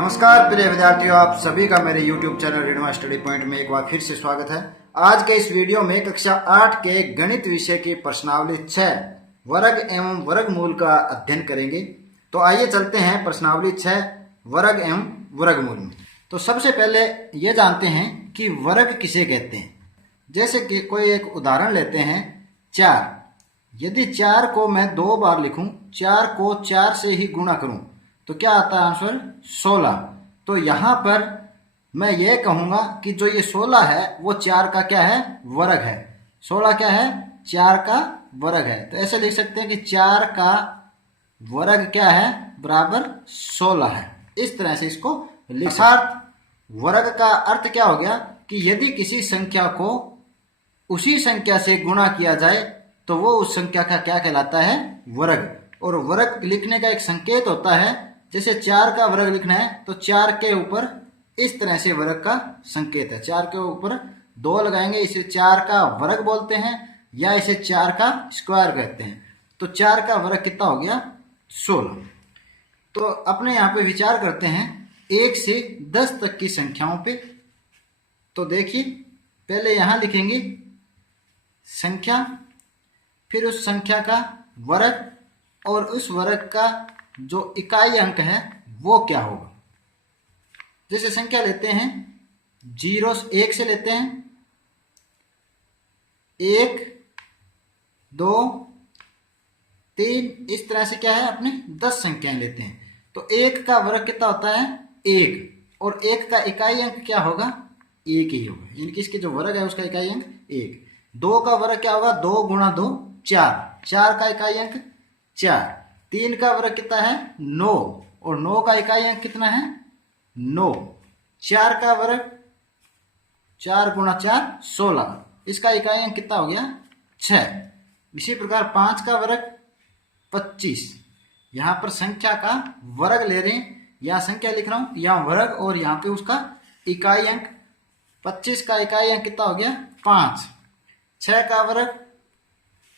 नमस्कार प्रिय विद्यार्थियों, आप सभी का मेरे YouTube चैनल रीडमा स्टडी पॉइंट में एक बार फिर से स्वागत है। आज के इस वीडियो में कक्षा 8 के गणित विषय की प्रश्नावली 6 वर्ग एवं वर्गमूल का अध्ययन करेंगे। तो आइए चलते हैं प्रश्नावली 6 वर्ग एवं वर्गमूल में। तो सबसे पहले ये जानते हैं कि वर्ग किसे कहते हैं। जैसे कि कोई एक उदाहरण लेते हैं 4। यदि 4 को मैं 2 बार लिखूं, 4 को 4 से ही गुणा करूं तो क्या आता है आंसर 16। तो यहां पर मैं ये कहूंगा कि जो ये 16 है वो 4 का क्या है, वर्ग है। 16 क्या है, 4 का वर्ग है। तो ऐसे लिख सकते हैं कि 4 का वर्ग क्या है, बराबर 16 है। इस तरह से इसको लिखा। वर्ग का अर्थ क्या हो गया कि यदि किसी संख्या को उसी संख्या से गुणा किया जाए तो वो उस संख्या का क्या कहलाता है, वर्ग। और वर्ग लिखने का एक संकेत होता है, जैसे 4 का वर्ग लिखना है तो 4 के ऊपर इस तरह से वर्ग का संकेत है। 4 के ऊपर 2 लगाएंगे, इसे 4 का वर्ग बोलते हैं या इसे 4 का स्क्वायर कहते हैं। तो 4 का वर्ग कितना हो गया, 16। तो अपने यहाँ पे विचार करते हैं 1 से 10 तक की संख्याओं पे। तो देखिए, पहले यहाँ लिखेंगे संख्या, फिर उस संख्या का वर्ग और उस वर्ग का जो इकाई अंक है वो क्या होगा। जैसे संख्या लेते हैं 1 से लेते हैं 1 2 3, इस तरह से क्या है अपने 10 संख्याएं लेते हैं। तो 1 का वर्ग कितना होता है, 1, और 1 का इकाई अंक क्या होगा, 1 ही होगा। इनकी इसके जो वर्ग है उसका इकाई अंक 1। 2 का वर्ग क्या होगा, 2 गुणा 2 4, 4 का इकाई अंक 4। 3 का वर्ग कितना है, 9, और 9 का इकाई अंक कितना है, 9। 4 का वर्ग 4 गुणा 4 16, इसका इकाई अंक कितना हो गया, 6। इसी प्रकार 5 का वर्ग 25। यहां पर संख्या का वर्ग ले रहे हैं, या संख्या लिख रहा हूं, यहाँ वर्ग और यहाँ पे उसका इकाई अंक। 25 का इकाई अंक कितना हो गया, 5। 6 का वर्ग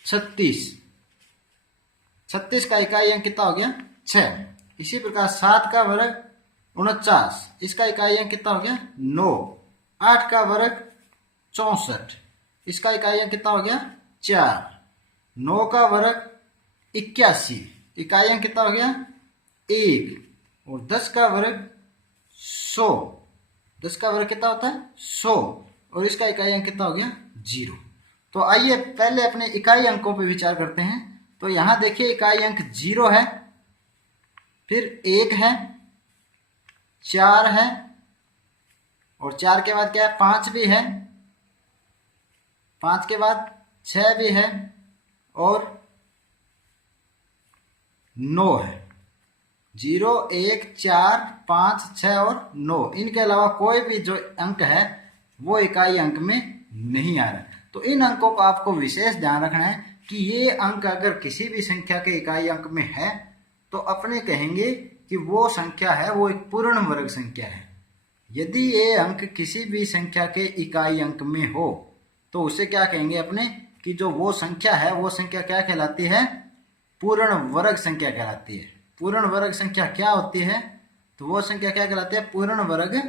36, 36 का इकाई अंक कितना हो गया, 6। इसी प्रकार 7 का वर्ग 49, इसका इकाई अंक कितना हो गया, 9। 8 का वर्ग 64, इसका इकाई अंक कितना हो गया, 4। 9 का वर्ग 81, इकाई अंक कितना हो गया, 1। और 10 का वर्ग 100, 10 का वर्ग कितना होता है, 100, और इसका इकाई अंक कितना हो गया, 0। तो आइए पहले अपने इकाई अंकों पर विचार करते हैं। तो यहां देखिए इकाई अंक 0 है, फिर 1 है, 4 है, और 4 के बाद क्या है, 5 भी है, 5 के बाद 6 भी है, और 9 है। 0 1 4 5 6 और 9, इनके अलावा कोई भी जो अंक है वो इकाई अंक में नहीं आ रहा। तो इन अंकों को आपको विशेष ध्यान रखना है कि ये अंक अगर किसी भी संख्या के इकाई अंक में है तो अपने कहेंगे कि वो संख्या है वो एक पूर्ण वर्ग संख्या है। यदि ये अंक किसी भी संख्या के इकाई अंक में हो तो उसे क्या कहेंगे अपने, कि जो वो संख्या है वो संख्या क्या कहलाती है, पूर्ण वर्ग संख्या कहलाती है। पूर्ण वर्ग संख्या क्या होती है, तो वो संख्या क्या कहलाती है, पूर्ण वर्ग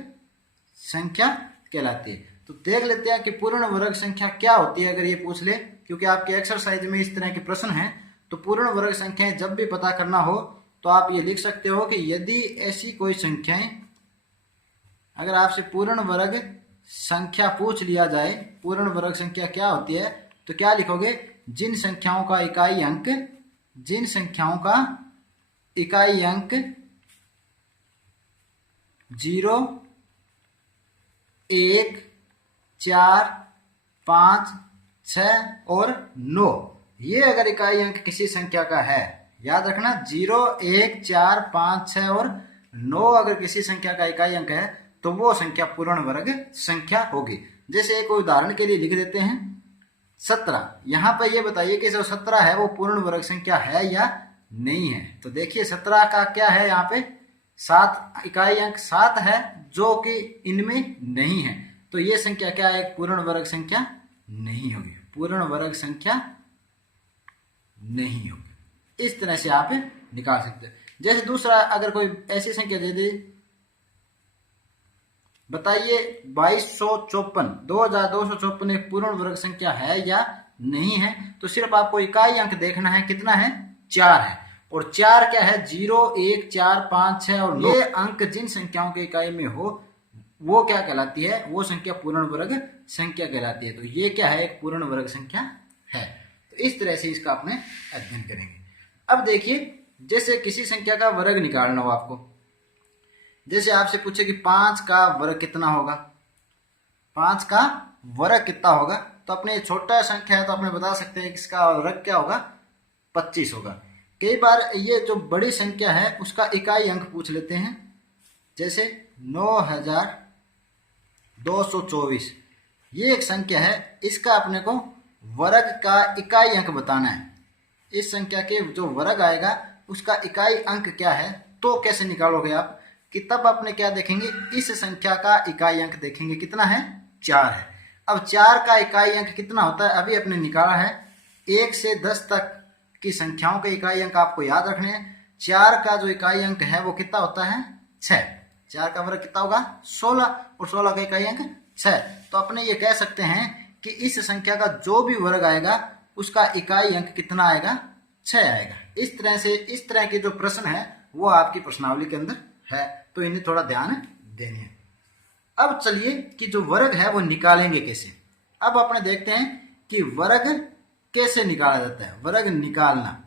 संख्या कहलाती है। तो देख लेते हैं कि पूर्ण वर्ग संख्या क्या होती है, अगर ये पूछ ले, क्योंकि आपके एक्सरसाइज में इस तरह के प्रश्न हैं। तो पूर्ण वर्ग संख्याएं जब भी पता करना हो तो आप ये लिख सकते हो कि यदि ऐसी कोई संख्याएं, अगर आपसे पूर्ण वर्ग संख्या पूछ लिया जाए, पूर्ण वर्ग संख्या क्या होती है, तो क्या लिखोगे, जिन संख्याओं का इकाई अंक 0 1 4 5 6 और 9, ये अगर इकाई अंक किसी संख्या का है, याद रखना 0 1 4 5 6 और 9 अगर किसी संख्या का इकाई अंक है तो वो संख्या पूर्ण वर्ग संख्या होगी। जैसे एक उदाहरण के लिए लिख देते हैं 17। यहाँ पर ये बताइए कि जो 17 है वो पूर्ण वर्ग संख्या है या नहीं है। तो देखिए 17 का क्या है, यहाँ पे 7 इकाई अंक 7 है जो कि इनमें नहीं है। तो ये संख्या क्या है, पूर्ण वर्ग संख्या नहीं होगी, पूर्ण वर्ग संख्या नहीं होगी। इस तरह से आप निकाल सकते हैं। जैसे दूसरा, अगर कोई ऐसी संख्या दे दे बताइए 2254 एक पूर्ण वर्ग संख्या है या नहीं है। तो सिर्फ आपको इकाई अंक देखना है, कितना है, 4 है। और 4 क्या है, 0, 1, 4, 5, 6 और 9 अंक जिन संख्याओं के इकाई में हो वो क्या कहलाती है, वो संख्या पूर्ण वर्ग संख्या कहलाती है। तो ये क्या है, एक पूर्ण वर्ग संख्या है। तो इस तरह से इसका अपने अध्ययन करेंगे। अब देखिए, जैसे किसी संख्या का वर्ग निकालना हो आपको, जैसे आपसे पूछे कि 5 का वर्ग कितना होगा, 5 का वर्ग कितना होगा, तो अपने छोटा संख्या है तो अपने बता सकते हैं कि इसका वर्ग क्या होगा, 25 होगा। कई बार ये जो बड़ी संख्या है उसका इकाई अंक पूछ लेते हैं, जैसे 9224 ये एक संख्या है, इसका अपने को वर्ग का इकाई अंक बताना है। इस संख्या के जो वर्ग आएगा उसका इकाई अंक क्या है, तो कैसे निकालोगे आप, कि तब आपने क्या देखेंगे, इस संख्या का इकाई अंक देखेंगे, कितना है, 4 है। अब 4 का इकाई अंक कितना होता है, अभी आपने निकाला है। 1 से 10 तक की संख्याओं के इकाई अंक आपको याद रखने हैं। 4 का जो इकाई अंक है वो कितना होता है, 6। 4 का वर्ग कितना होगा, 16, और 16 का इकाई अंक 6। तो अपने ये कह सकते हैं कि इस संख्या का जो भी वर्ग आएगा उसका इकाई अंक कितना आएगा, 6 आएगा। इस तरह के जो प्रश्न है वो आपकी प्रश्नावली के अंदर है, तो इन्हें थोड़ा ध्यान देने हैं। अब चलिए कि जो वर्ग है वो निकालेंगे कैसे। अब अपने देखते हैं कि वर्ग कैसे निकाला जाता है। वर्ग निकालना,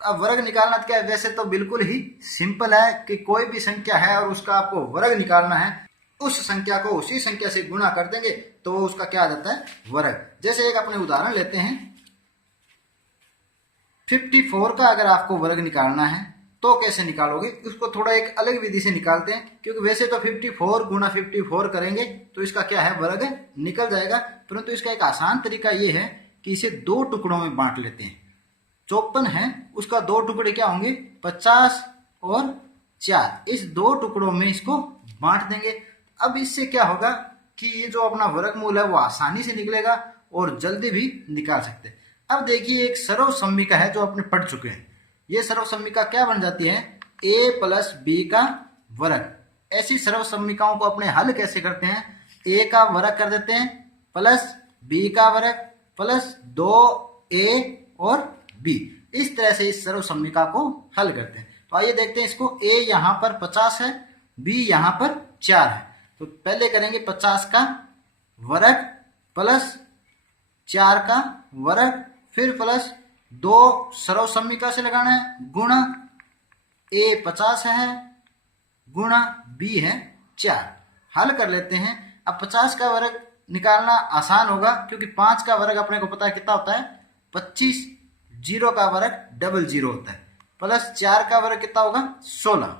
अब वर्ग निकालना क्या है, वैसे तो बिल्कुल ही सिंपल है कि कोई भी संख्या है और उसका आपको वर्ग निकालना है, उस संख्या को उसी संख्या से गुणा कर देंगे तो वो उसका क्या आ जाता है, वर्ग। जैसे एक अपने उदाहरण लेते हैं, 54 का अगर आपको वर्ग निकालना है तो कैसे निकालोगे, उसको थोड़ा एक अलग विधि से निकालते हैं, क्योंकि वैसे तो 54 गुणा 54 करेंगे तो इसका क्या है, वर्ग निकल जाएगा। परंतु इसका एक आसान तरीका ये है कि इसे 2 टुकड़ों में बांट लेते हैं। 54 है, उसका 2 टुकड़े क्या होंगे, 50 और 4, इस 2 टुकड़ों में इसको बांट देंगे। अब इससे क्या होगा कि ये जो अपना वर्गमूल है वो आसानी से निकलेगा और जल्दी भी निकाल सकते हैं। अब देखिए, एक सर्वसम्मिका है जो अपने पढ़ चुके हैं। ये सर्वसम्मिका क्या बन जाती है, a प्लस b का वर्ग। ऐसी सर्वसम्मिकाओं को अपने हल कैसे करते हैं, a का वर्ग कर देते हैं प्लस b का वर्ग प्लस 2a और b। इस तरह से इस सर्वसम्मिका को हल करते हैं। तो आइए देखते हैं इसको। a यहाँ पर 50 है, b यहाँ पर 4 है। तो पहले करेंगे 50 का वर्ग प्लस 4 का वर्ग, फिर प्लस 2 सर्वसम्मिका से लगाना है, गुणा a 50 है गुणा b है 4। हल कर लेते हैं। अब 50 का वर्ग निकालना आसान होगा, क्योंकि 5 का वर्ग अपने को पता है कितना होता है, 25। 0 का वर्ग 00 होता है, प्लस 4 का वर्ग कितना होगा, 16,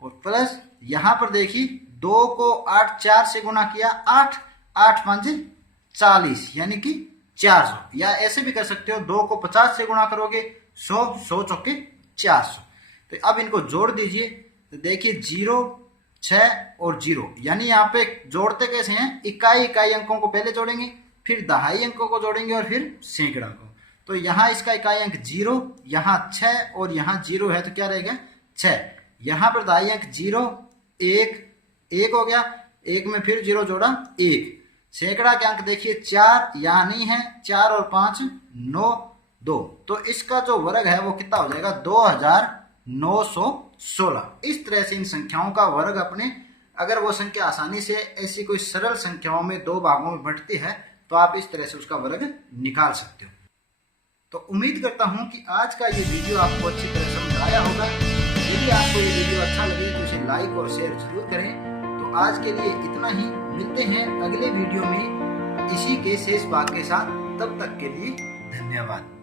और प्लस यहाँ पर देखिए 2 को 8 4 से गुणा किया, 8 8 5 40, यानी कि 400। या ऐसे भी कर सकते हो, 2 को 50 से गुणा करोगे 100, 100 चौके 400। तो अब इनको जोड़ दीजिए, तो देखिए 0 6 और 0, यानी यहाँ पे जोड़ते कैसे हैं, इकाई अंकों को पहले जोड़ेंगे, फिर दहाई अंकों को जोड़ेंगे और फिर सैकड़ा को। तो यहाँ इसका इकाई अंक 0, यहाँ 6 और यहाँ 0 है, तो क्या रहेगा 6। यहाँ पर दहाई अंक 0 1 हो गया, 1 में फिर 0 जोड़ा 1। सैकड़ा के अंक देखिए 4, यहाँ नहीं है, 4 और 5 9 2। तो इसका जो वर्ग है वो कितना हो जाएगा, 2916। इस तरह से इन संख्याओं का वर्ग अपने, अगर वो संख्या आसानी से ऐसी कोई सरल संख्याओं में 2 भागों में बंटती है तो आप इस तरह से उसका वर्ग निकाल सकते हो। तो उम्मीद करता हूं कि आज का ये वीडियो आपको अच्छी तरह समझ आया होगा। यदि आपको ये वीडियो अच्छा लगे तो इसे लाइक और शेयर जरूर करें। तो आज के लिए इतना ही, मिलते हैं अगले वीडियो में इसी के शेष भाग के साथ। तब तक के लिए धन्यवाद।